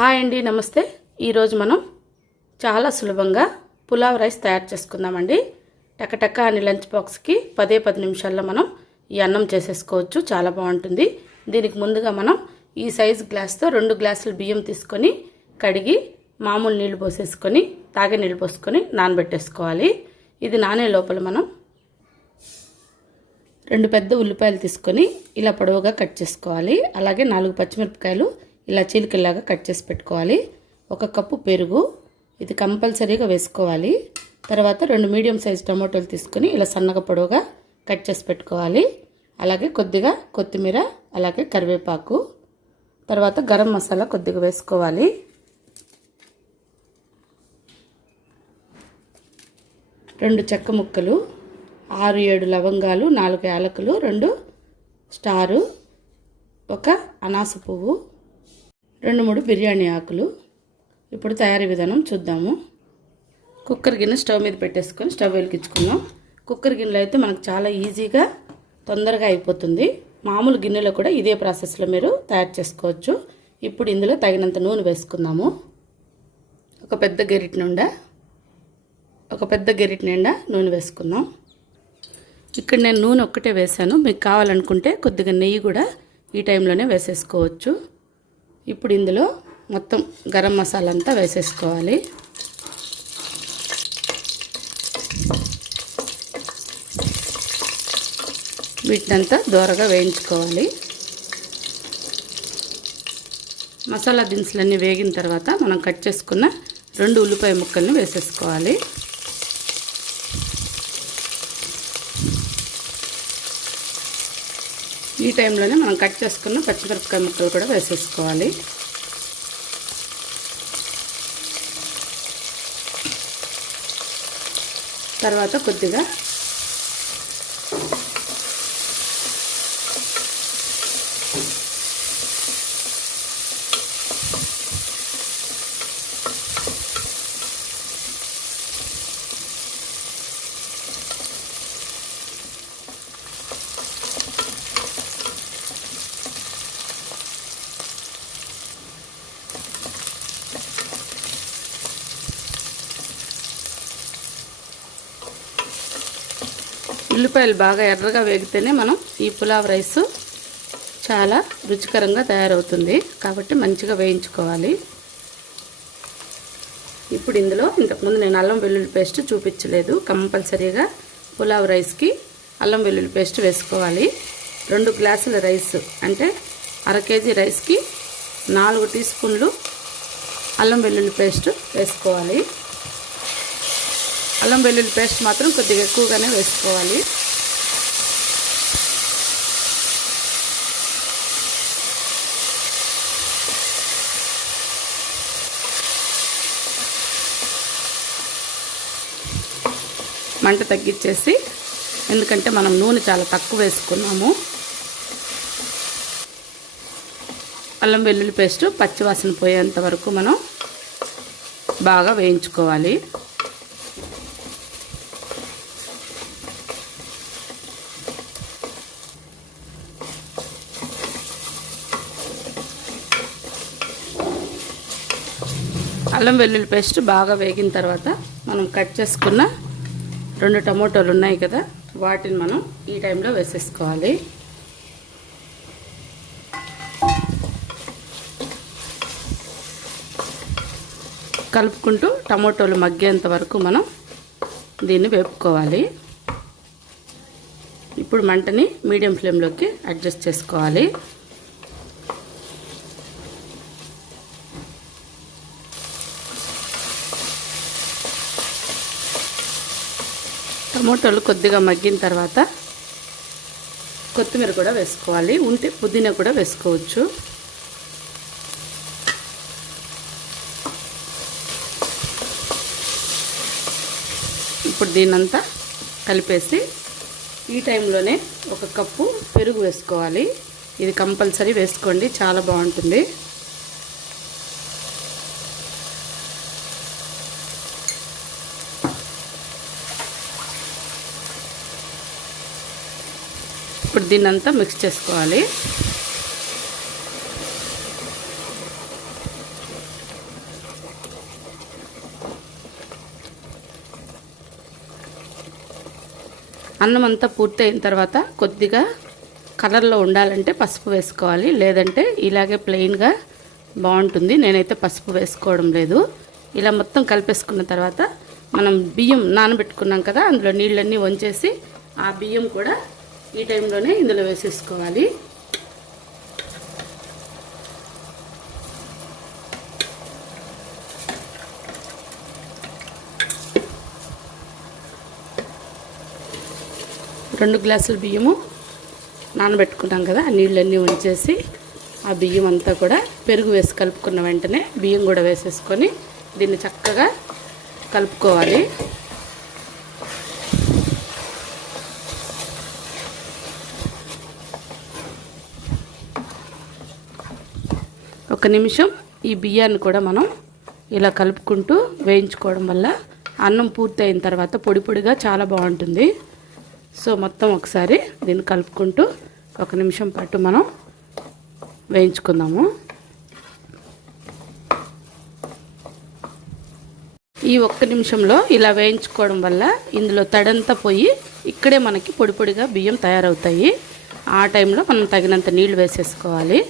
Hi అండి, నమస్తే. ఈరోజు మనం చాలా సులభంగా పులావ్ రైస్ తయారు చేసుకుందామండి. టకటక అని లంచ్ బాక్స్కి 10 నిమిషాల్లో మనం ఈ అన్నం చేసేసుకోవచ్చు. చాలా బాగుంటుంది. దీనికి ముందుగా మనం ఈ సైజు గ్లాస్తో 2 గ్లాసులు బియ్యం తీసుకొని కడిగి మామూలు నీళ్ళు పోసేసుకొని తాగే నీళ్ళు పోసుకొని నానబెట్టేసుకోవాలి. ఇది నానే లోపల మనం 2 పెద్ద ఉల్లిపాయలు తీసుకొని ఇలా పొడవుగా కట్ చేసుకోవాలి. అలాగే 4 పచ్చిమిరపకాయలు ఇలా చీలికల్లాగా కట్ చేసి పెట్టుకోవాలి. 1 కప్పు పెరుగు, ఇది కంపల్సరీగా వేసుకోవాలి. తర్వాత 2 మీడియం సైజ్ టమాటోలు తీసుకొని ఇలా సన్నగా పొడవుగా కట్ చేసి పెట్టుకోవాలి. అలాగే కొద్దిగా కొత్తిమీర, అలాగే కరివేపాకు, తర్వాత గరం మసాలా కొద్దిగా వేసుకోవాలి. రెండు చెక్క ముక్కలు, 6-7 లవంగాలు, 4 యాలకులు, 2 స్టారు, 1 అనాస పువ్వు, 2-3 బిర్యానీ ఆకులు. ఇప్పుడు తయారీ విధానం చూద్దాము. కుక్కర్ గిన్నె స్టవ్ మీద పెట్టేసుకొని స్టవ్ వెలిగించుకుందాం. కుక్కర్ గిన్నెలో అయితే మనకు చాలా ఈజీగా తొందరగా అయిపోతుంది. మామూలు గిన్నెలో కూడా ఇదే ప్రాసెస్లో మీరు తయారు చేసుకోవచ్చు. ఇప్పుడు ఇందులో తగినంత నూనె వేసుకుందాము. ఒక పెద్ద గరిటె నిండా నూనె వేసుకుందాం. ఇక్కడ నేను నూనె ఒక్కటే వేసాను. మీకు కావాలనుకుంటే కొద్దిగా నెయ్యి కూడా ఈ టైంలోనే వేసేసుకోవచ్చు. ఇప్పుడు ఇందులో మొత్తం గరం మసాలా అంతా వేసేసుకోవాలి. వీటినంతా దోరగా వేయించుకోవాలి. మసాలా దినుసులన్నీ వేగిన తర్వాత మనం కట్ చేసుకున్న 2 ఉల్లిపాయ ముక్కల్ని వేసేసుకోవాలి. ఈ టైంలోనే మనం కట్ చేసుకున్న పచ్చిమిరపకాయ ముక్కలు కూడా వేసేసుకోవాలి. తర్వాత కొద్దిగా ఉల్లిపాయలు బాగా ఎర్రగా వేగితేనే మనం ఈ పులావ్ రైస్ చాలా రుచికరంగా తయారవుతుంది. కాబట్టి మంచిగా వేయించుకోవాలి. ఇప్పుడు ఇందులో ఇంతకుముందు నేను అల్లం వెల్లుల్లి పేస్ట్ చూపించలేదు. కంపల్సరీగా పులావ్ రైస్కి అల్లం వెల్లుల్లి పేస్ట్ వేసుకోవాలి. 2 గ్లాసుల రైస్ అంటే 1/2 కేజీ రైస్కి 4 టీ స్పూన్లు అల్లం వెల్లుల్లి పేస్ట్ వేసుకోవాలి. అల్లం వెల్లుల్లి పేస్ట్ మాత్రం కొద్దిగా ఎక్కువగానే వేసుకోవాలి. మంట తగ్గించేసి, ఎందుకంటే మనం నూనె చాలా తక్కువ వేసుకున్నాము. అల్లం వెల్లుల్లి పేస్ట్ పచ్చివాసన పోయేంత వరకు మనం బాగా వేయించుకోవాలి. అల్లం వెల్లుల్లి పేస్ట్ బాగా వేగిన తర్వాత మనం కట్ చేసుకున్న 2 టమోటాలు ఉన్నాయి కదా, వాటిని మనం ఈ టైంలో వేసేసుకోవాలి. కలుపుకుంటూ టమోటాలు మగ్గేంత వరకు మనం దీన్ని వేపుకోవాలి. ఇప్పుడు మంటని మీడియం ఫ్లేమ్లోకి అడ్జస్ట్ చేసుకోవాలి. టమోటాలు కొద్దిగా మగ్గిన తర్వాత కొత్తిమీర కూడా వేసుకోవాలి. ఉంటే పుదీనా కూడా వేసుకోవచ్చు. ఇప్పుడు దీన్నంతా కలిపేసి ఈ టైంలోనే 1 కప్పు పెరుగు వేసుకోవాలి. ఇది కంపల్సరీ వేసుకోండి, చాలా బాగుంటుంది. ఇప్పుడు దీన్నంతా మిక్స్ చేసుకోవాలి. అన్నం అంతా పూర్తి అయిన తర్వాత కొద్దిగా కలర్లో ఉండాలంటే పసుపు వేసుకోవాలి, లేదంటే ఇలాగే ప్లెయిన్గా బాగుంటుంది. నేనైతే పసుపు వేసుకోవడం లేదు. ఇలా మొత్తం కలిపేసుకున్న తర్వాత మనం బియ్యం నానబెట్టుకున్నాం కదా, అందులో నీళ్ళన్నీ వంచేసి ఆ బియ్యం కూడా ఈ టైంలోనే ఇందులో వేసేసుకోవాలి. రెండు గ్లాసుల బియ్యము నానబెట్టుకున్నాం కదా, ఆ నీళ్ళన్నీ ఉంచేసి ఆ బియ్యం అంతా కూడా పెరుగు వేసి కలుపుకున్న వెంటనే బియ్యం కూడా వేసేసుకొని దీన్ని చక్కగా కలుపుకోవాలి. ఒక నిమిషం ఈ బియ్యాన్ని కూడా మనం ఇలా కలుపుకుంటూ వేయించుకోవడం వల్ల అన్నం పూర్తి అయిన తర్వాత పొడి పొడిగా చాలా బాగుంటుంది. సో మొత్తం ఒకసారి దీన్ని కలుపుకుంటూ ఒక నిమిషం పాటు మనం వేయించుకుందాము. ఈ ఒక్క నిమిషంలో ఇలా వేయించుకోవడం వల్ల ఇందులో తడంతా పోయి ఇక్కడే మనకి పొడి పొడిగా బియ్యం తయారవుతాయి. ఆ టైంలో మనం తగినంత నీళ్లు వేసేసుకోవాలి.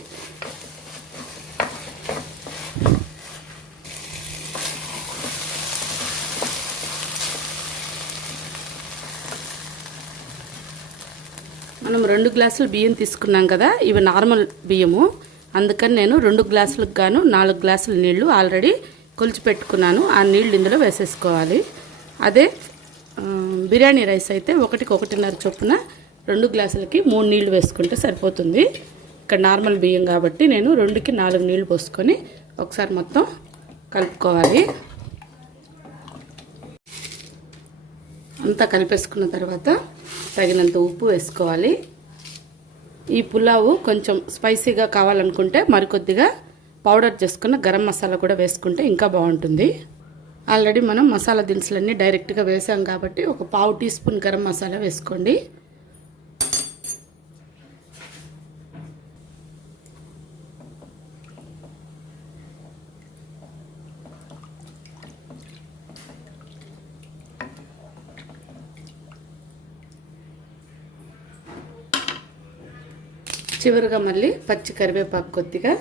మనం 2 గ్లాసులు బియ్యం తీసుకున్నాం కదా, ఇవి నార్మల్ బియ్యము. అందుకని నేను 2 గ్లాసులకు గాను 4 గ్లాసుల నీళ్లు ఆల్రెడీ కొలిచి పెట్టుకున్నాను. ఆ నీళ్ళు ఇందులో వేసేసుకోవాలి. అదే బిర్యానీ రైస్ అయితే 1కి 1.5 చొప్పున 2 గ్లాసులకి 3 నీళ్లు వేసుకుంటే సరిపోతుంది. ఇక్కడ నార్మల్ బియ్యం కాబట్టి నేను 2కి 4 నీళ్లు పోసుకొని ఒకసారి మొత్తం కలుపుకోవాలి. అంతా కలిపేసుకున్న తర్వాత తగినంత ఉప్పు వేసుకోవాలి. ఈ పులావు కొంచెం స్పైసీగా కావాలనుకుంటే మరికొద్దిగా పౌడర్ చేసుకున్న గరం మసాలా కూడా వేసుకుంటే ఇంకా బాగుంటుంది. ఆల్రెడీ మనం మసాలా దినుసులన్నీ డైరెక్ట్గా వేసాం కాబట్టి ఒక 1/2 టీ స్పూన్ గరం మసాలా వేసుకోండి. చివరిగా మళ్ళీ పచ్చి కరివేపాకు కొద్దిగా,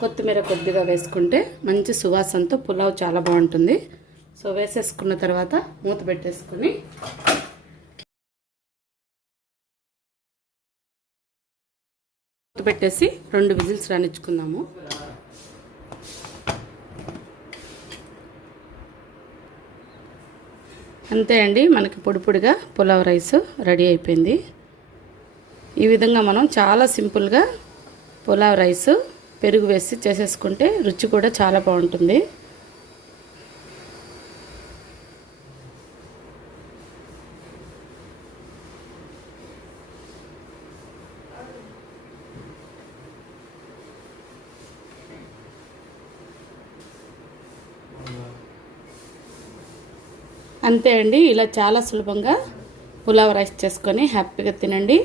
కొత్తిమీర కొద్దిగా వేసుకుంటే మంచి సువాసనతో పులావ్ చాలా బాగుంటుంది. సో వేసేసుకున్న తర్వాత మూత పెట్టేసుకొని మూత పెట్టేసి 2 విజిల్స్ రానిచ్చుకుందాము. అంతే అండి, మనకి పొడి పొడిగా పులావ్ రైస్ రెడీ అయిపోయింది. ఈ విధంగా మనం చాలా సింపుల్గా పులావ్ రైస్ పెరుగు వేసి చేసేసుకుంటే రుచి కూడా చాలా బాగుంటుంది. అంతే అండి, ఇలా చాలా సులభంగా పులావ్ రైస్ చేసుకొని హ్యాపీగా తినండి.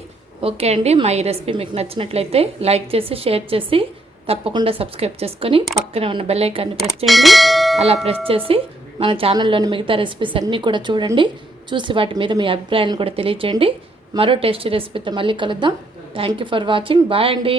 ఓకే అండి, మా ఈ రెసిపీ మీకు నచ్చినట్లయితే లైక్ చేసి షేర్ చేసి తప్పకుండా సబ్స్క్రైబ్ చేసుకొని పక్కనే ఉన్న బెల్ ఐకాన్ని ప్రెస్ చేయండి. అలా ప్రెస్ చేసి మన ఛానల్లోని మిగతా రెసిపీస్ అన్నీ కూడా చూడండి. చూసి వాటి మీద మీ అభిప్రాయాలను కూడా తెలియచేయండి. మరో టేస్టీ రెసిపీతో మళ్ళీ కలుద్దాం. Thank you for watching. Bye అండి.